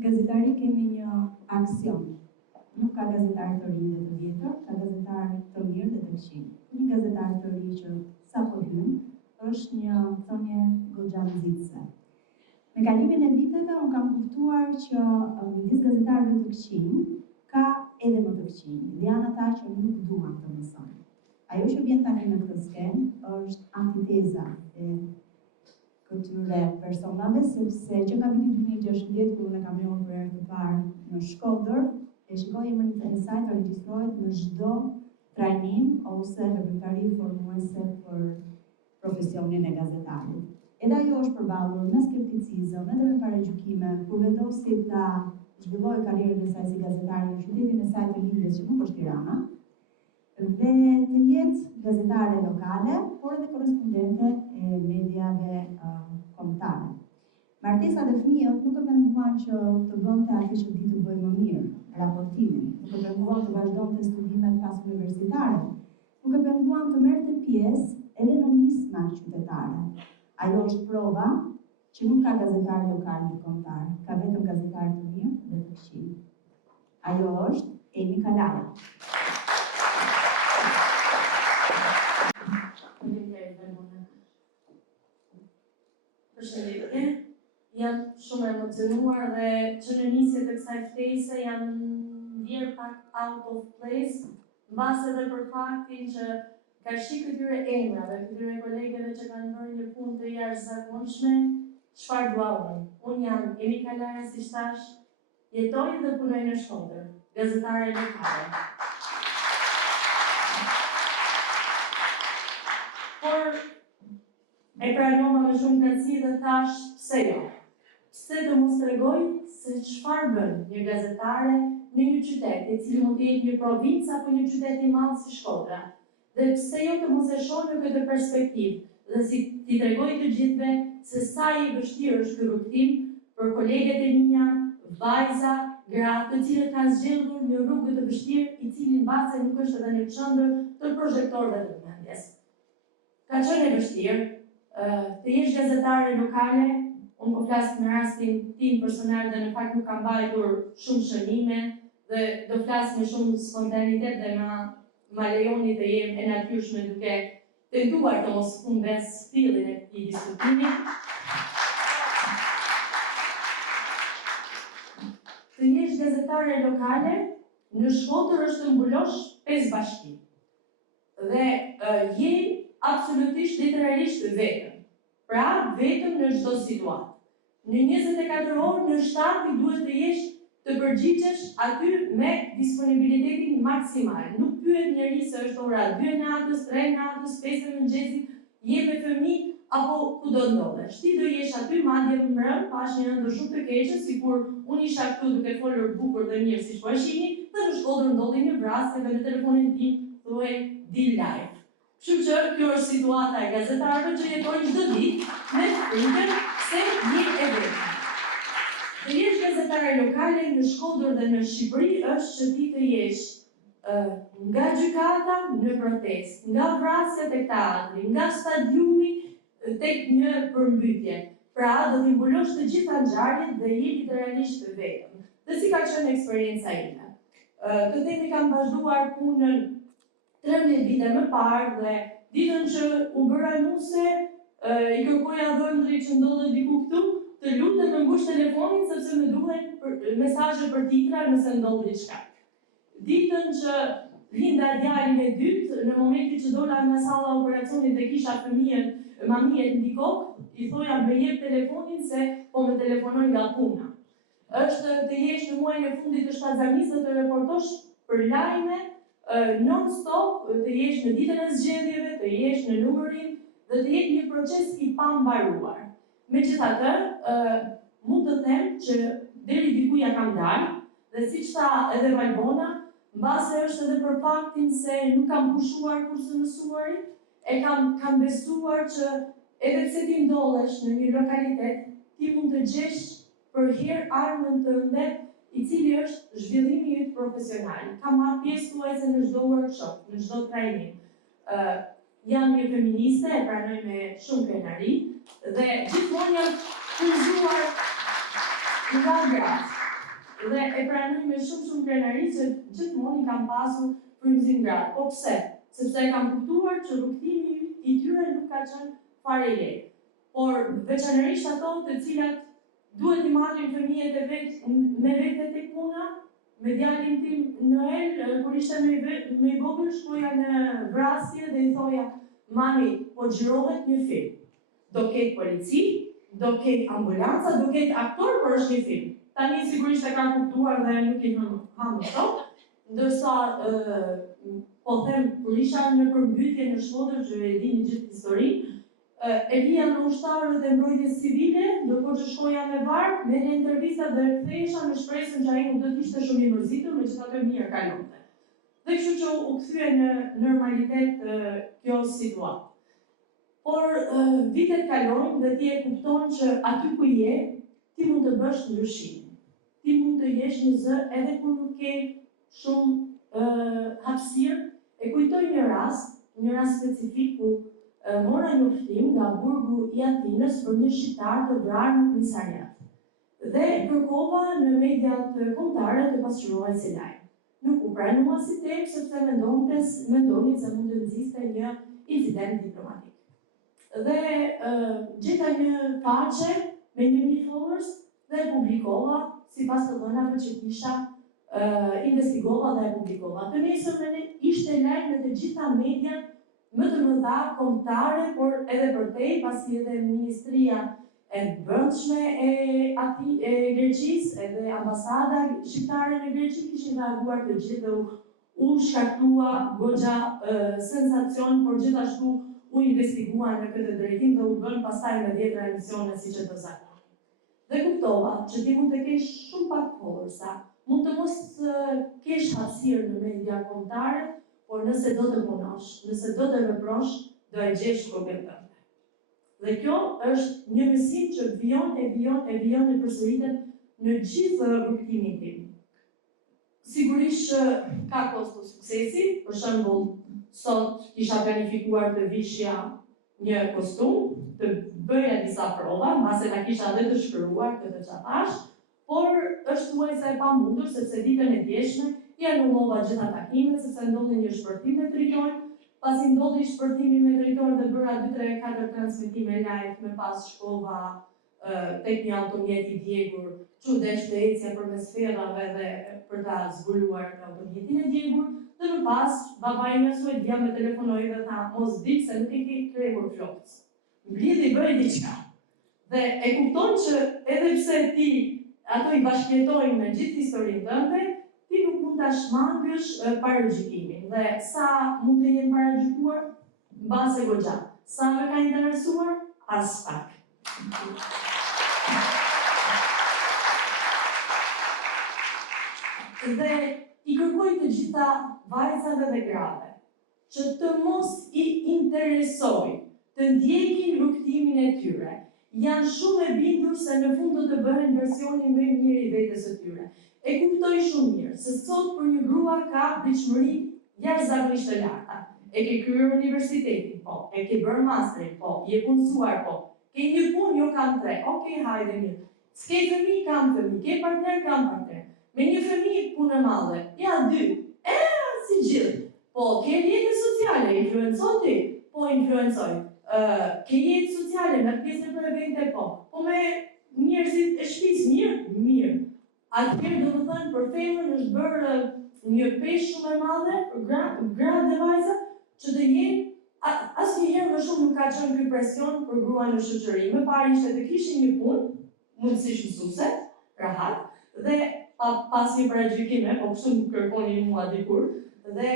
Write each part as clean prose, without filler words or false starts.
gazetari kemi një aksion. Nuk ka gazetar të rinj dhe të vjetër, ka gazetar të mirë dhe të këqij. Një gazetar të ri që sapo hyn është një thonje goxha nxitse. Me kalimin e viteve unë kam kuptuar që midis gazetarëve të këqij ka edhe më të këqij, dhe janë ata që nuk duan të mësojnë. Ajo që vjen tani në këtë skenë është antiteza e këtyre personave, sepse që nga viti 2016, kur unë e kam njohur për herë të parë në Shkodër, e shikoj emrin e saj të regjistrohet në çdo trajnim ose veprimtari formuese për profesionin e gazetarit. Edhe ajo është përballur me skepticizëm, edhe me paragjykime, kur vendosi ta zhvillojë karrierën e saj si gazetare në qytetin e saj të lindjes, që nuk është Tirana, dhe të jetë gazetare lokale, por edhe korrespondente e mediave kombëtare. Martesa dhe fëmijët nuk e penguan që të bënte atë që di të bëjë më mirë, raportimin, nuk e penguan të vazhdonte studimet pas universitare, nuk e penguan të merrte pjesë edhe në nisma qytetare. Ajo është prova që nuk ka gazetar lokal dhe kombëtar, ka vetëm gazetar të mirë dhe të këqij. Ajo është Emi Kalaja. Përshëndetje, jam shumë emocionuar dhe që në nisje të kësaj ftesë jam ndjer pak out of place, mbase edhe për faktin që ka shik këtyre emrave, këtyre kolegeve që kanë bërë një punë të jashtëzakonshme, çfarë dua unë? Unë jam Emi Kalaja, si thash, jetoj dhe punoj në Shkodër, gazetare lokale. Por e pranova me shumë knatësi dhe thash, pse jo? Pse do mos tregoj se çfarë bën një gazetare në një qytet, i cili mund të jetë një provincë apo një qytet i madh si Shkodra? Dhe pse jo të mos e shoh në këtë perspektivë dhe si t'i tregoj të gjithëve se sa i vështirë është ky rrugtim për koleget e mia, vajza, gratë, të cilët kanë zgjedhur një rrugë të vështirë, i cili mbase nuk është edhe në qendër të projektorëve të mendjes. Ka qenë e vështirë. Të jesh gazetare lokale, unë po flas në rastin tim personal dhe në fakt nuk kam mbajtur shumë shënime dhe do flas me shumë spontanitet dhe ma lejoni të jem e natyrshme duke tentuar të mos humbes fillin e këtij diskutimi. Të jesh gazetare lokale, në Shkodër është të mbulosh 5 bashki. Dhe je absolutisht literalisht vetëm. Pra, vetëm në çdo situatë. Në 24 orë, në 7 duhet të jesh të përgjigjesh aty me disponibilitetin maksimal. Nuk pyet njeri se është ora 2 e natës, 3 e natës, 5 e mëngjesit, je me fëmijë apo ku do ndodhesh. Ti do jesh aty madje në mbrëm, pash një ëndër shumë të keqe, sikur unë isha këtu duke folur bukur dhe mirë siç po e shihni, dhe në Shkodër ndodhi një vrasje dhe në telefonin tim thuaj di live. Kështu që kjo është situata e gazetarëve që jetojnë çdo ditë me frikën se je e vetëm. Të jesh gazetare lokale në Shkodër dhe në Shqipëri është që ti të jesh nga gjykata në protestë, nga vrasja tek teatri, nga stadiumi tek një përmbytje. Pra, do t'i mbulosh të gjitha ngjarjet dhe je literalisht të vetëm. Dhe si ka qenë eksperienca ime? Këtë temi kam vazhduar punën 13 vite më parë dhe ditën që u bëra nuse, i kërkoja dhëndri që ndodhet diku këtu, të lutem të mbush telefonin sepse më duhen mesazhe për titra nëse ndodh diçka. Ditën që linda djalin e dytë, në momentin që dola nga salla operacionit dhe kisha fëmijën, mamijet në kokë, i thoja me jep telefonin se po me telefonoj nga puna. Është të jesh në muajin e fundit të shtatzanisë të reportosh për lajme non-stop, të jesh në ditën e zgjedhjeve, të jesh në numërin dhe të jetë një proces i pambaruar. Megjithatë, mund të them që deri diku ja kam dalë dhe siç tha edhe Valbona, mbase është edhe për faktin se nuk kam pushuar kurse mësuarit, e kam besuar që edhe pse ti ndollesh në një lokalitet, ti mund të gjesh për herë armën tënde, i cili është zhvillimi yt profesional. Kam marrë pjesë thuajse në çdo workshop, në çdo trajnim. Jam një feministe, e pranoj me shumë krenari dhe gjithmonë jam kurzuar nga gratë. dhe e pranoj me shumë krenari që gjithmonë i kam pasur frymëzim gratë. Po pse? Sepse e kam kuptuar që rrugtimi i tyre nuk ka qenë fare i lehtë. Por veçanërisht ato të cilat duhet i marrin fëmijët e vet me vete tek puna, me djalin tim Noel, kur ishte me i vogël, shkoja në vrasje dhe i thoja, mami, po xhirohet një film. Do ketë polici, do ketë ambulanca, do ketë aktor, por është një film. Tani sigurisht e ka kuptuar dhe nuk i hamë sot, ndërsa po them, kur isha në përmbytje në Shkodër, që e dini gjithë historinë, e vija në ushtarët e mbrojtjes civile, ndërkohë që shkoja me varg, me një intervista dhe kthehesha me shpresën që ai nuk do të ishte shumë i mërzitur, megjithatë mirë kalonte. Dhe kështu që u kthye në normalitet kjo situatë. Por vitet kalojnë dhe ti e kupton që aty ku je, ti mund të bësh ndryshim. Ti mund të jesh një zë edhe kur nuk ke shumë hapësirë. E kujtoj një rast specifik ku mora një uftim nga burgu i Atinës për një shqiptar të vrarë në komisariat. Dhe kërkova në mediat kombëtare të pasqyrohej si lajm. Nuk u pranua si tek sepse mendoni se mund të nxiste një incident diplomatik. Dhe gjeta një faqe me 1000 followers dhe e publikova sipas të dhënave që kisha, investigova dhe e publikova. Të nesërmen ishte lajm në të gjitha mediat më të mëdha kombëtare, por edhe përtej, pasi edhe Ministria e Brendshme e Greqisë, edhe ambasada shqiptare në Greqi kishin reaguar të gjithë dhe u shkaktua goxha sensacion, por gjithashtu u investigua në këtë drejtim dhe u bën pastaj me 10 emisione siç e të zakonin. Dhe kuptova që ti mund të kesh shumë pak followersa, mund të mos kesh hapësirë në media kombëtare, por nëse do të punosh, nëse do të veprosh, do e gjesh rrugën tënde. Dhe kjo është një mësim që vijon e përsëritet në gjithë rrugtimin tim. Sigurisht ka kosto suksesi, për shembull, sot kisha planifikuar të vishja një kostum, të bëja disa prova, mbase ta kisha dhe të shkruar këtë çapash, por është thuajse e pamundur sepse ditën e djeshme i anullova gjitha takimet, sepse ndodhi një shpërthim me drejtorin, pasi ndodhi shpërthimi me drejtorin dhe bëra 2-3-4 transmetime live me pas shkova tek një automjet i djegur, që deshte ecja përmes ferrave dhe për ta zbuluar në automjetin e djegur, dhe më pas babai në Suedia me telefonoi dhe tha, mos dik se nuk e ke krehur flokës. Mblidhi bëri diçka. Dhe e kupton që edhe pse ti ato i bashkëjetojnë me gjithë historinë tënde, ti nuk mund ta shmangësh paragjykimin. Dhe sa mund të jenë paragjykuar, mbase goxha. Sa më ka interesuar, as pak. Dhe i kërkoj të gjitha vajzave dhe grave që të mos i interesojë, të ndjekin rrugtimin e tyre. Janë shumë e bindur se në fund do të bëhen versionin më i mirë i vetes së tyre. E kuptoj shumë mirë se sot për një grua ka pritshmëri jashtëzakonisht të larta. E ke kryer universitetin, po, e ke bërë masterin, po, je punësuar, po. Ke një punë, jo kam 3. Okej, hajde mirë. S'ke fëmijë, kam fëmijë. Ke partner, kam partner. Me një fëmijë punë e madhe. Ja 2. Si gjithë. Po, ke jetë sociale, influencon ti? Po, influencoj. Ke jetë sociale, me pjesën për evente, po. Po me njerëzit e shtëpisë, mirë. Atëherë do të thënë për femrën është bërë një peshë shumë e madhe për gratë dhe vajza që të jenë asnjëherë më shumë nuk ka qenë ky presion për grua në shoqëri. Më parë ishte të kishin një punë, mundësisht mësuese, rahat, dhe pas një paragjykime, po kështu nuk kërkonin mua dikur, dhe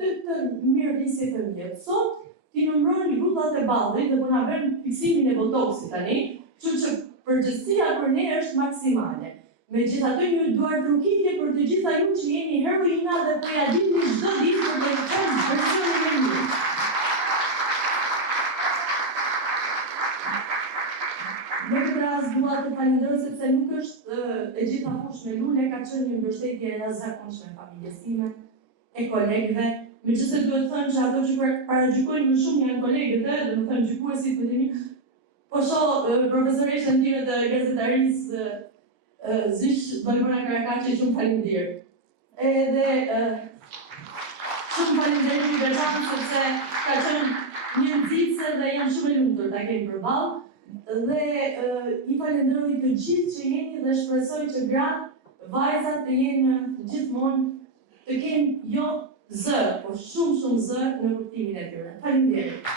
të mirë rrisje fëmijët. Sot ti numëron rrugullat e ballit dhe po na bën fiksimin e botoksit tani, kështu që përgjegjësia për ne është maksimale. Megjithatë, një duar trukitje për të gjitha ju që jeni heroina dhe po ja dini çdo ditë për të qenë versionin e mirë. Në këtë rast dua të falenderoj sepse nuk është e gjitha fush me lule, ka qenë një mbështetje e jashtëzakonshme familjes time, e kolegëve. Megjithëse duhet të thënë që ato që paragjykojnë më shumë janë kolegët, do të thënë gjykuesit më të mirë. Po shoh profesoreshën time të gazetarisë Zysh Barbara Karakaçi, shumë faleminderit. Edhe shumë faleminderit i veçantë sepse ka qenë një nxitse dhe jam shumë e lumtur ta kemi përballë. Dhe i falenderoj të gjithë që jeni dhe shpresoj që gratë, vajzat të jenë gjithmonë të kenë jo zë, por shumë zë në kuptimin e tyre. Faleminderit.